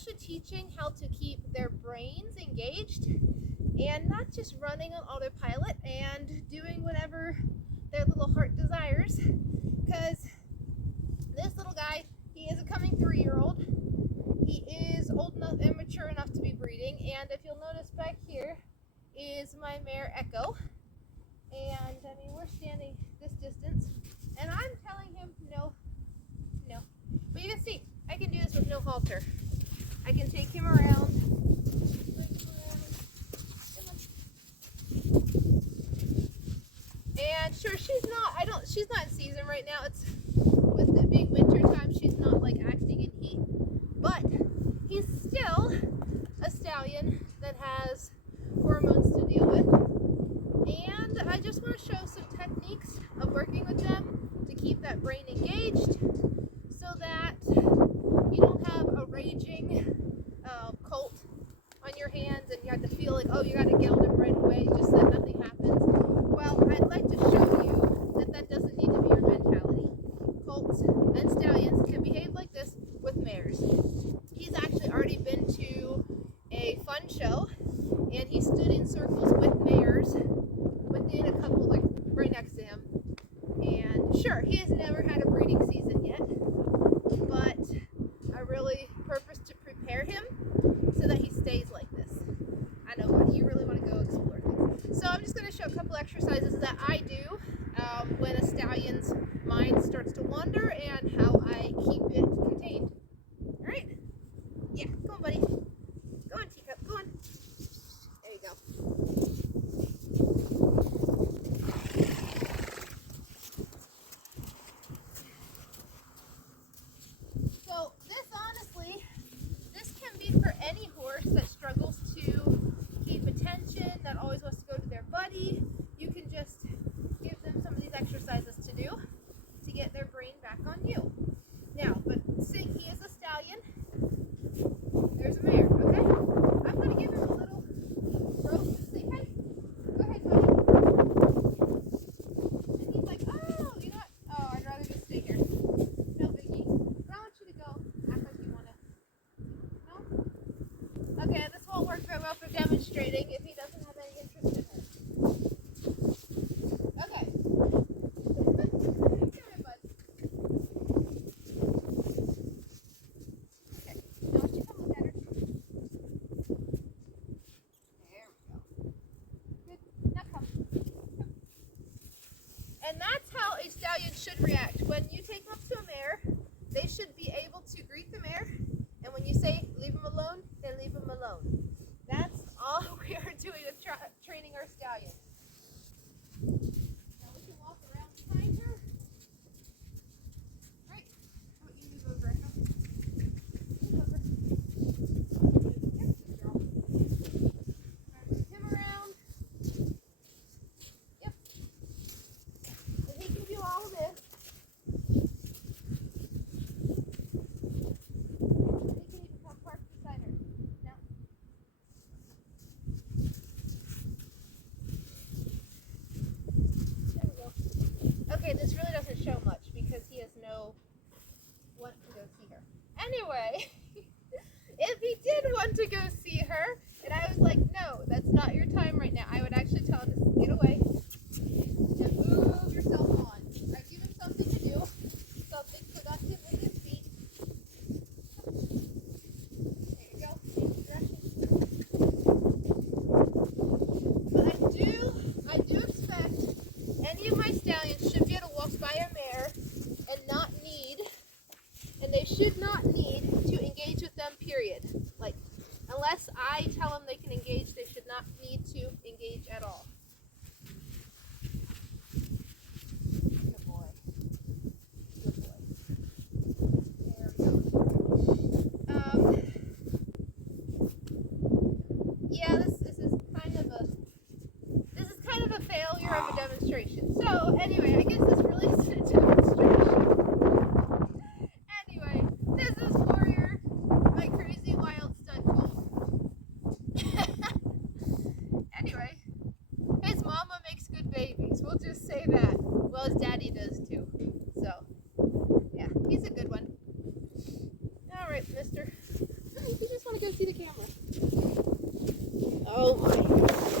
especially teaching how to keep their brains engaged and not just running on autopilot and doing whatever their little heart desires. Because this little guy, he is a coming 3-year-old. He is old enough and mature enough to be breeding, and if you'll notice back here is my mare Echo. And I mean, we're standing this distance, and I'm telling him no. But you can see, I can do this with no halter. I can take him around, bring him around. Come on. And sure, she's not in season right now. It's with it being winter time, she's not like acting in heat. But he's still a stallion that has hormones to deal with. And I just want to show some techniques of working with them to keep that brain engaged so that you don't have a raging colt on your hands and you have to feel like, oh, you got to get on him right away just so that nothing happens. Well, I'd like to show you that that doesn't need to be your mentality. Colts and stallions can behave like this with mares. He's actually already been to a fun show and he stood in circles with mares within a couple, like right next to him. And sure, he has never had a breeding season yet, but I really purpose to prepare him so that he stays like this. I know, buddy, you really want to go explore things. So I'm just going to show a couple exercises that I do when a stallion's mind starts to wander and how I keep it contained. All right? Yeah, go on, buddy. Go on, teacup, go on. There you go. So this, honestly, this can be for any horse that struggles to keep attention, that always wants to go to their buddy. You can just give them some of these exercises to do to get their brain back on you. Now, but see, he is a stallion. There's a mare, okay? I'm going to give him a little rope to say, hey, go ahead, buddy. And he's like, oh, you know what? Oh, I'd rather just stay here. No biggie. But I want you to go. Act like you want to. No? Okay, this won't work very well for demonstrating if he doesn't have any interest in it. Okay. Come here, bud. Okay, now why don't you come look at her? There we go. Good. Now come. And that's how a stallion should react. When you take them up to a mare, they should be able to greet the mare. And when you say, leave them alone, then leave them alone. That's all we are doing with training our stallion. Now we can walk around behind her. Right. How about you move over, Echo? Move over. Yep, good girl. Move him around. Yep. And he can do all of this. And he can even come park beside her. Now. There we go. Okay, this really doesn't show much because he has no want to go see her. Anyway, if he did want to go see her, and I was like, no, that's not your time right now, I would actually tell him to get away and move yourself on. Right, give him something to do, something productive with his feet. There you go. Change direction. But I do expect any of my stallions should be able to walk by a mare and they should not need to engage with them, period. Like, unless I tell them they can engage, they should not need to engage at all. Good boy. Good boy. There we go. Yeah, this is kind of a failure of a demonstration. So anyway, I guess this really isn't a demonstration. Anyway, this is Warrior, my crazy wild stud colt. Anyway, his mama makes good babies. We'll just say that. Well, his daddy does too. So, yeah, he's a good one. All right, mister. You just go see the camera. Oh my.